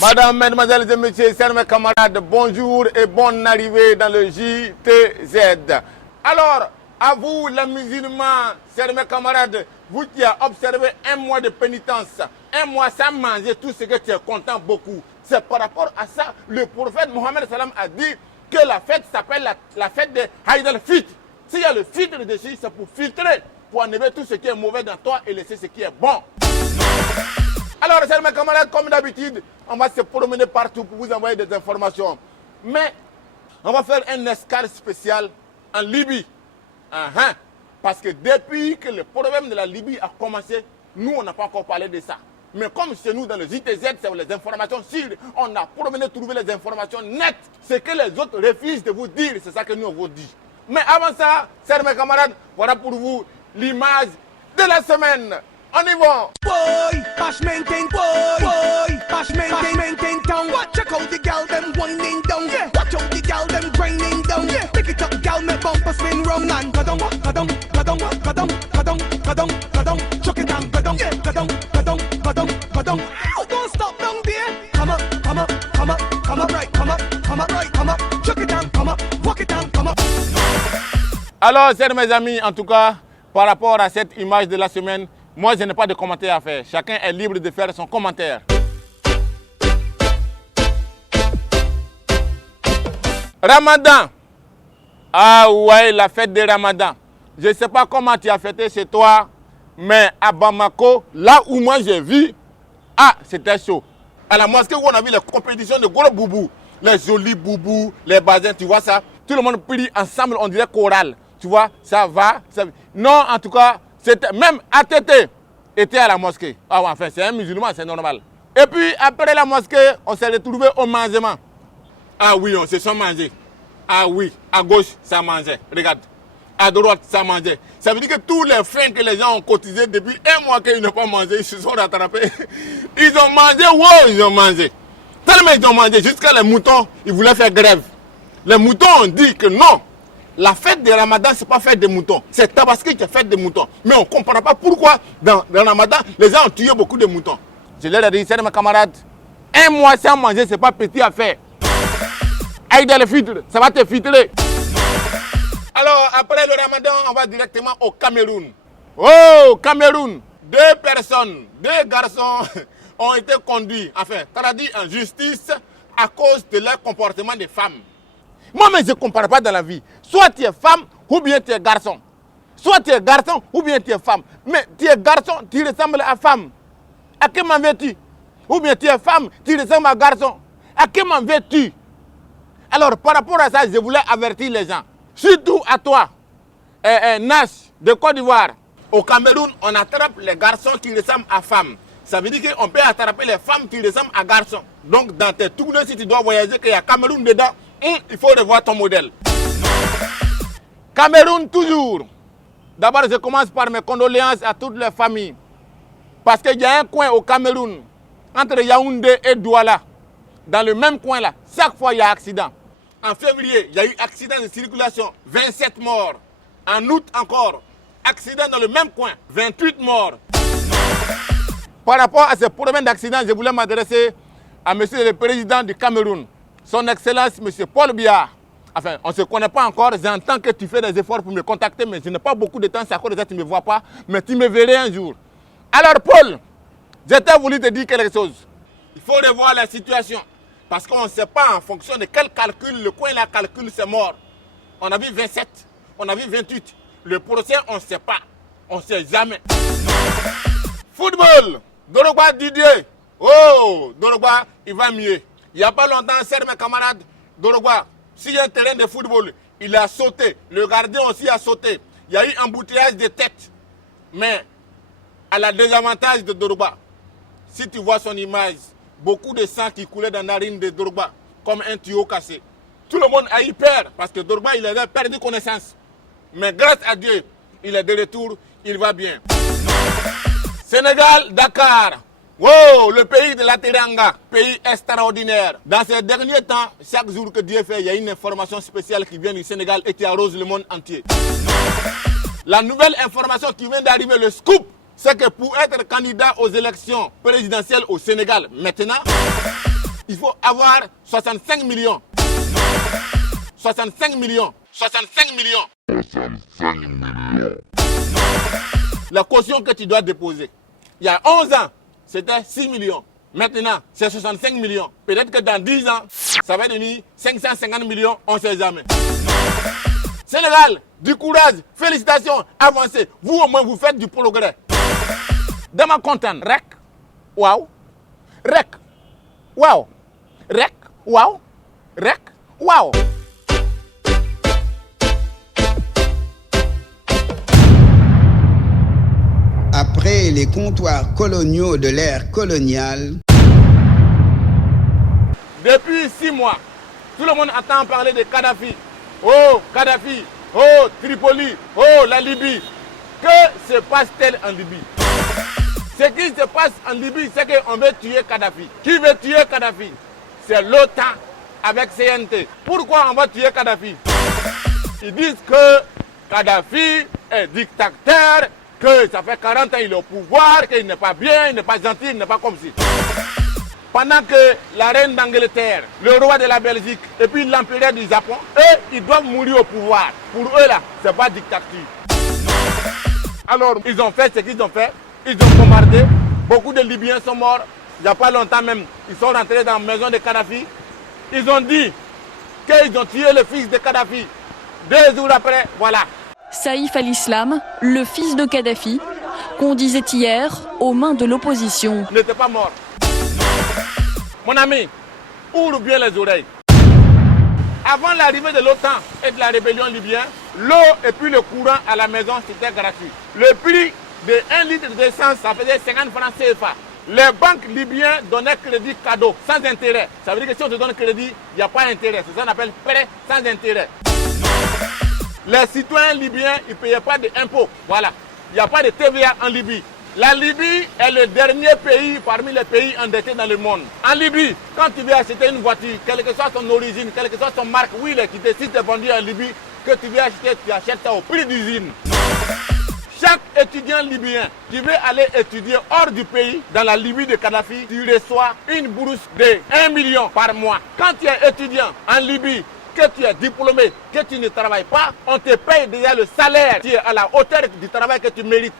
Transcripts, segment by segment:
Madame, mesdemoiselles et messieurs, chers mes camarades, bonjour et bonne arrivée dans le JTZ. Alors, à vous les musulmans, chers mes camarades, vous qui avez observé un mois de pénitence, un mois sans manger tout ce que tu es content beaucoup. C'est par rapport à ça, le prophète Mohammed Salam a dit que la fête s'appelle la fête de Haïd al-Fitr. S'il y a le filtre dessus, c'est pour filtrer, pour enlever tout ce qui est mauvais dans toi et laisser ce qui est bon. Alors, chers mes camarades, comme d'habitude, on va se promener partout pour vous envoyer des informations. Mais on va faire un escale spécial en Libye. Parce que depuis que le problème de la Libye a commencé, nous, on n'a pas encore parlé de ça. Mais comme chez nous, dans le JTZ, c'est les informations sûres, on a promené trouver les informations nettes. Ce que les autres refusent de vous dire, c'est ça que nous, on vous dit. Mais avant ça, chers mes camarades, voilà pour vous l'image de la semaine. On y va. Boy, bash maintain, boy, bash maintain town. Check out the gal them winding down. Watch out the gal them grinding down. Pick it up, gal me bumper spin round and kadong, kadong, kadong, kadong, kadong, kadong, kadong. Chuck it down, kadong, kadong, kadong, kadong, kadong. Oh, don't stop down there. Come up, come up, come up, come up right, come up, come up right, come up. Chuck it down, come up, walk it down, come up. Alors, chers mes amis, en tout cas, par rapport à cette image de la semaine, moi, je n'ai pas de commentaire à faire. Chacun est libre de faire son commentaire. Ramadan. Ah ouais, la fête de Ramadan. Je ne sais pas comment tu as fêté chez toi, mais à Bamako, là où moi j'ai vu, c'était chaud. À la mosquée où on a vu les compétitions de gros boubous, les jolis boubous, les bazins, tu vois ça? Tout le monde prie ensemble, on dirait chorale. Tu vois, ça va. Non, en tout cas, c'était même ATT était à la mosquée. Ah ouais, enfin, c'est un musulman, c'est normal. Et puis, après la mosquée, on s'est retrouvé au mangement. Ah oui, on se sont mangés. Ah oui, à gauche, ça mangeait. Regarde. À droite, ça mangeait. Ça veut dire que tous les freins que les gens ont cotisés depuis un mois qu'ils n'ont pas mangé, ils se sont rattrapés. Ils ont mangé, wow, ils ont mangé. Tellement ils ont mangé, jusqu'à les moutons, ils voulaient faire grève. Les moutons ont dit que non. La fête de Ramadan, ce n'est pas fête des moutons. C'est Tabaski qui est fête des moutons. Mais on ne comprend pas pourquoi, dans Ramadan, les gens ont tué beaucoup de moutons. Je leur ai dit, c'est mes camarades, un mois sans manger, ce n'est pas petit à faire. Aïe al-Fitr, ça va te filtrer. Alors, après le Ramadan, on va directement au Cameroun. Oh, Cameroun, 2 personnes, 2 garçons ont été conduits, enfin, traduits en justice à cause de leur comportement de femmes. Moi, mais je ne comprends pas dans la vie. Soit tu es femme ou bien tu es garçon. Soit tu es garçon ou bien tu es femme. Mais tu es garçon, tu ressembles à femme. À qui m'en veux-tu? Ou bien tu es femme, tu ressembles à garçon. À qui m'en veux-tu? Alors, par rapport à ça, je voulais avertir les gens. Surtout à toi, Nash de Côte d'Ivoire. Au Cameroun, on attrape les garçons qui ressemblent à femmes. Ça veut dire qu'on peut attraper les femmes qui ressemblent à garçons. Donc, dans tes tournées, si tu dois voyager, qu'il y a Cameroun dedans, il faut revoir ton modèle. Cameroun toujours. D'abord, je commence par mes condoléances à toutes les familles. Parce qu'il y a un coin au Cameroun, entre Yaoundé et Douala. Dans le même coin là, chaque fois il y a accident. En février, il y a eu accident de circulation, 27 morts. En août encore, accident dans le même coin, 28 morts. Par rapport à ce problème d'accident, je voulais m'adresser à monsieur le président du Cameroun. Son Excellence, M. Paul Biya. Enfin, on ne se connaît pas encore. J'entends que tu fais des efforts pour me contacter, mais je n'ai pas beaucoup de temps. C'est à cause de ça que tu ne me vois pas. Mais tu me verrais un jour. Alors, Paul, j'étais voulu te dire quelque chose. Il faut revoir la situation. Parce qu'on ne sait pas en fonction de quel calcul, le coin là calcule, c'est mort. On a vu 27, on a vu 28. Le procès, on ne sait pas. On ne sait jamais. Football, Dorogba Didier. Oh, Dorogba, il va mieux. Il n'y a pas longtemps, chers mes camarades, Dorogba, s'il y a un terrain de football, il a sauté. Le gardien aussi a sauté. Il y a eu un embouteillage de tête. Mais, à la désavantage de Dorogba, si tu vois son image, beaucoup de sang qui coulait dans la narine de Dorogba, comme un tuyau cassé. Tout le monde a eu peur, parce que Dorogba, il avait perdu connaissance. Mais grâce à Dieu, il est de retour, il va bien. Sénégal, Dakar. Wow, le pays de la Teranga, pays extraordinaire. Dans ces derniers temps, chaque jour que Dieu fait, il y a une information spéciale qui vient du Sénégal et qui arrose le monde entier. La nouvelle information qui vient d'arriver, le scoop, c'est que pour être candidat aux élections présidentielles au Sénégal, maintenant, il faut avoir 65 millions. 65 millions. 65 millions. 65 millions. La caution que tu dois déposer, il y a 11 ans, c'était 6 millions. Maintenant, c'est 65 millions. Peut-être que dans 10 ans, ça va devenir 550 millions, on ne sait jamais. Sénégal, du courage, félicitations, avancez. Vous au moins, vous faites du progrès. Dama content, rek, wow, rek, wow, rek, wow, rek, wow. Après les comptoirs coloniaux de l'ère coloniale, depuis 6 mois, tout le monde entend parler de Kadhafi. Oh, Kadhafi, oh, Tripoli, oh, la Libye. Que se passe-t-il en Libye? Ce qui se passe en Libye, c'est qu'on veut tuer Kadhafi. Qui veut tuer Kadhafi? C'est l'OTAN avec CNT. Pourquoi on va tuer Kadhafi? Ils disent que Kadhafi est dictateur, que ça fait 40 ans qu'il est au pouvoir, qu'il n'est pas bien, il n'est pas gentil, il n'est pas comme si. Pendant que la reine d'Angleterre, le roi de la Belgique et puis l'empereur du Japon, eux, ils doivent mourir au pouvoir. Pour eux là, c'est pas dictature. Alors, ils ont fait ce qu'ils ont fait. Ils ont bombardé. Beaucoup de Libyens sont morts. Il n'y a pas longtemps même, ils sont rentrés dans la maison de Kadhafi. Ils ont dit qu'ils ont tué le fils de Kadhafi. 2 jours après, voilà. Saïf al-Islam, le fils de Kadhafi, qu'on disait hier aux mains de l'opposition. N'était pas mort. Mon ami, ouvre bien les oreilles. Avant l'arrivée de l'OTAN et de la rébellion libyenne, l'eau et puis le courant à la maison, c'était gratuit. Le prix de 1 litre d'essence, ça faisait 50 francs CFA. Les banques libyennes donnaient crédit cadeau, sans intérêt. Ça veut dire que si on te donne crédit, il n'y a pas d'intérêt. C'est ça qu'on appelle prêt sans intérêt. Les citoyens libyens, ils ne payaient pas d'impôts. Voilà. Il n'y a pas de TVA en Libye. La Libye est le dernier pays parmi les pays endettés dans le monde. En Libye, quand tu veux acheter une voiture, quelle que soit son origine, quelle que soit son marque, oui, qui décide de vendre en Libye, que tu veux acheter, tu achètes ça au prix d'usine. Chaque étudiant libyen qui veut aller étudier hors du pays, dans la Libye de Kadhafi, tu reçois une bourse de 1 million par mois. Quand tu es étudiant en Libye, que tu es diplômé, que tu ne travailles pas, on te paye déjà le salaire qui est à la hauteur du travail que tu mérites.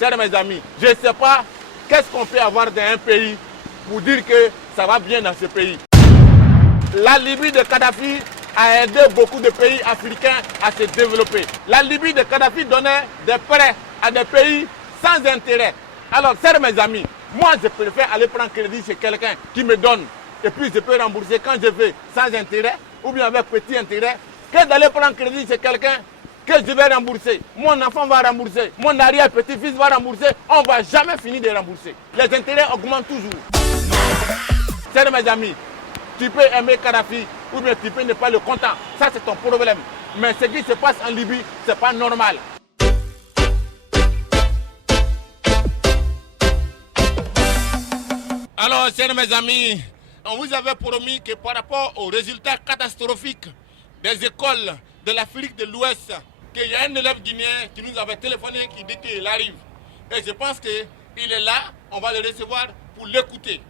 Chers mes amis, je ne sais pas qu'est-ce qu'on peut avoir dans un pays pour dire que ça va bien dans ce pays. La Libye de Kadhafi a aidé beaucoup de pays africains à se développer. La Libye de Kadhafi donnait des prêts à des pays sans intérêt. Alors, chers mes amis, moi je préfère aller prendre crédit chez quelqu'un qui me donne et puis je peux rembourser quand je veux sans intérêt ou bien avec petit intérêt que d'aller prendre crédit chez quelqu'un que je vais rembourser. Mon enfant va rembourser, mon arrière-petit-fils va rembourser. On ne va jamais finir de rembourser. Les intérêts augmentent toujours. Chers mes amis, tu peux aimer Kadhafi ou bien tu peux ne pas le content. Ça, c'est ton problème. Mais ce qui se passe en Libye, ce n'est pas normal. Alors, chers mes amis, on vous avait promis que par rapport aux résultats catastrophiques des écoles de l'Afrique de l'Ouest, qu'il y a un élève guinéen qui nous avait téléphoné qui dit qu'il arrive. Et je pense qu'il est là, on va le recevoir pour l'écouter.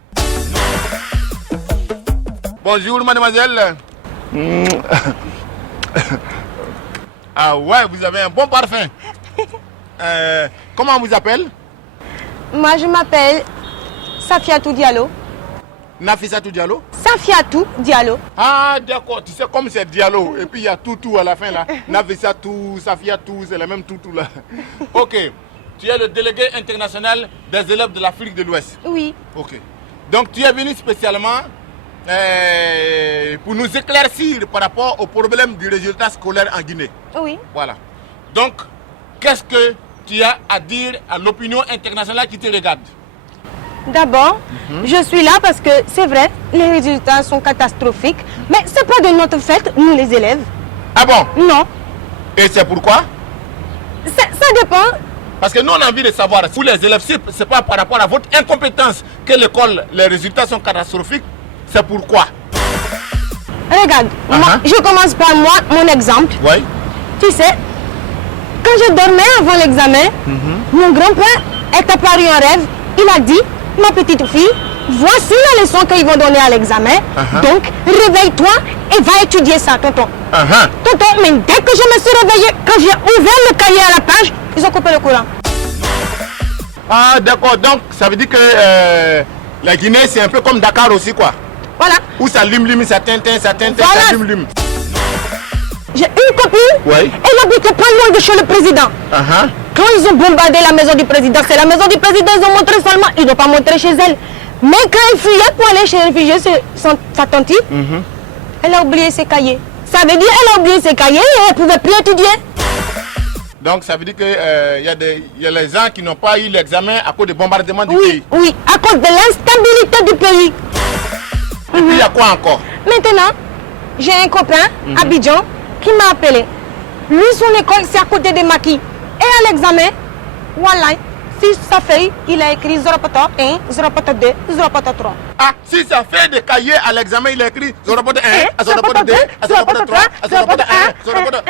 Bonjour mademoiselle. Ah ouais, vous avez un bon parfum. Comment on vous appelle? Moi, je m'appelle Safiatou Diallo. Nafissatou Diallo? Safiatou Diallo. Ah d'accord, tu sais comme c'est Diallo et puis il y a tout à la fin là. Nafissatou, Safiatou, c'est le même tout là. Ok, tu es le délégué international des élèves de l'Afrique de l'Ouest. Oui. Ok, donc tu es venu spécialement pour nous éclaircir par rapport au problème du résultat scolaire en Guinée. Oui. Voilà. Donc, qu'est-ce que tu as à dire à l'opinion internationale qui te regarde? D'abord, je suis là parce que c'est vrai, les résultats sont catastrophiques, mais ce n'est pas de notre fait, nous les élèves. Ah bon? Non. Et c'est pourquoi? Ça dépend. Parce que nous, on a envie de savoir, vous les élèves, si ce n'est pas par rapport à votre incompétence que l'école, les résultats sont catastrophiques, c'est pourquoi? Regarde, moi, je commence par moi, mon exemple. Oui. Tu sais, quand je dormais avant l'examen, mon grand-père est apparu en rêve. Il a dit, ma petite fille, voici la leçon qu'ils vont donner à l'examen. Donc, réveille-toi et va étudier ça, tonton. Tonton, mais dès que je me suis réveillée, quand j'ai ouvert le cahier à la page, ils ont coupé le courant. Ah, d'accord. Donc, ça veut dire que la Guinée, c'est un peu comme Dakar aussi, quoi. Voilà. Où ça lime, ça tintin, ça Voilà. lime. J'ai une copine, Oui. elle habitait pas loin de chez le président. Quand ils ont bombardé la maison du président, c'est la maison du président, ils ont montré seulement, ils n'ont pas montré chez elle. Mais quand elle fuyait pour aller chez réfugiés, sa tante, elle a oublié ses cahiers. Ça veut dire qu'elle a oublié ses cahiers et elle ne pouvait plus étudier. Donc, ça veut dire qu'il y a les gens qui n'ont pas eu l'examen à cause du bombardement du pays. Oui, à cause de l'instabilité du pays. Et puis, il y a quoi encore? Maintenant, j'ai un copain, Abidjan, qui m'a appelé. Lui, son école, c'est à côté de Maki. Et à l'examen, voilà, si sa feuille, il a écrit 0.1, 0.2, 0.3. Ah, si ça fait des cahiers à l'examen, il a écrit 0.1, 0.2, 0.3, 0.1, 0.1.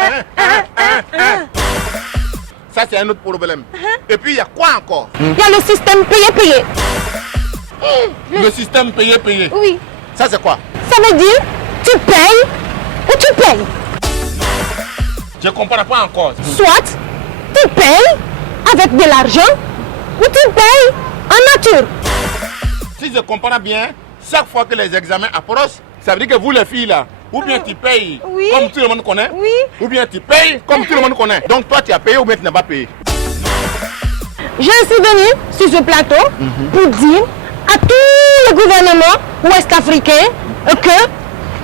Ça, c'est un autre problème. Et puis, il y a quoi encore? Il y a le système payé-payé. Le système payé. Oui. Ça, c'est quoi? Ça veut dire, tu payes ou tu payes. Je ne comprends pas encore. Soit, tu payes avec de l'argent ou tu payes en nature. Si je comprends bien, chaque fois que les examens approchent, ça veut dire que vous, les filles, là, ou bien tu payes Oui. comme tout le monde connaît, Oui. ou bien tu payes comme tout le monde connaît. Donc, toi, tu as payé ou bien tu n'as pas payé. Je suis venue sur ce plateau pour dire à tous les gouvernements ouest-africains que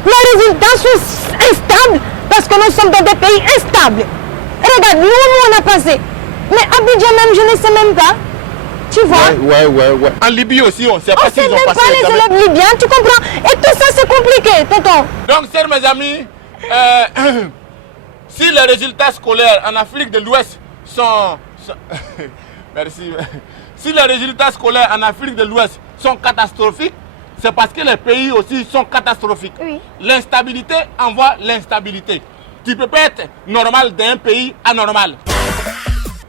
les résultats sont instables parce que nous sommes dans des pays instables. Regarde, nous, on a passé. Mais Abidjan même, je ne sais même pas. Tu vois? Ouais. En Libye aussi, on ne sait On pas ne sait s'ils ont même pas passé les l'examen. élèves libyens, tu comprends? Et tout ça, c'est compliqué, tonton. Donc, chers mes amis, si les résultats scolaires en Afrique de l'Ouest sont... Merci. Si les résultats scolaires en Afrique de l'Ouest sont catastrophiques, c'est parce que les pays aussi sont catastrophiques. Oui. L'instabilité envoie l'instabilité. Tu ne peux pas être normal d'un pays anormal.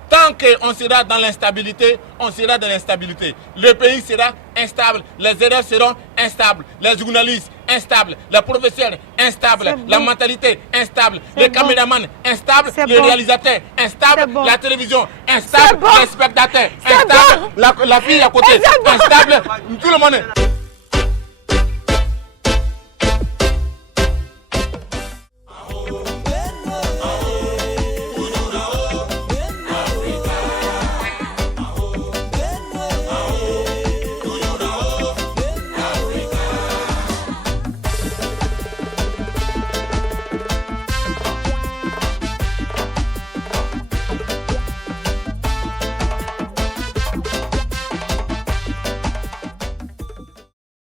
Tant qu'on sera dans l'instabilité, on sera dans l'instabilité. Le pays sera instable, les erreurs seront instables, les journalistes instables, les professeurs instables, la mentalité instable, les caméramans instables, les réalisateurs instables, la télévision instable, les spectateurs instables, la fille à côté instable, tout le monde.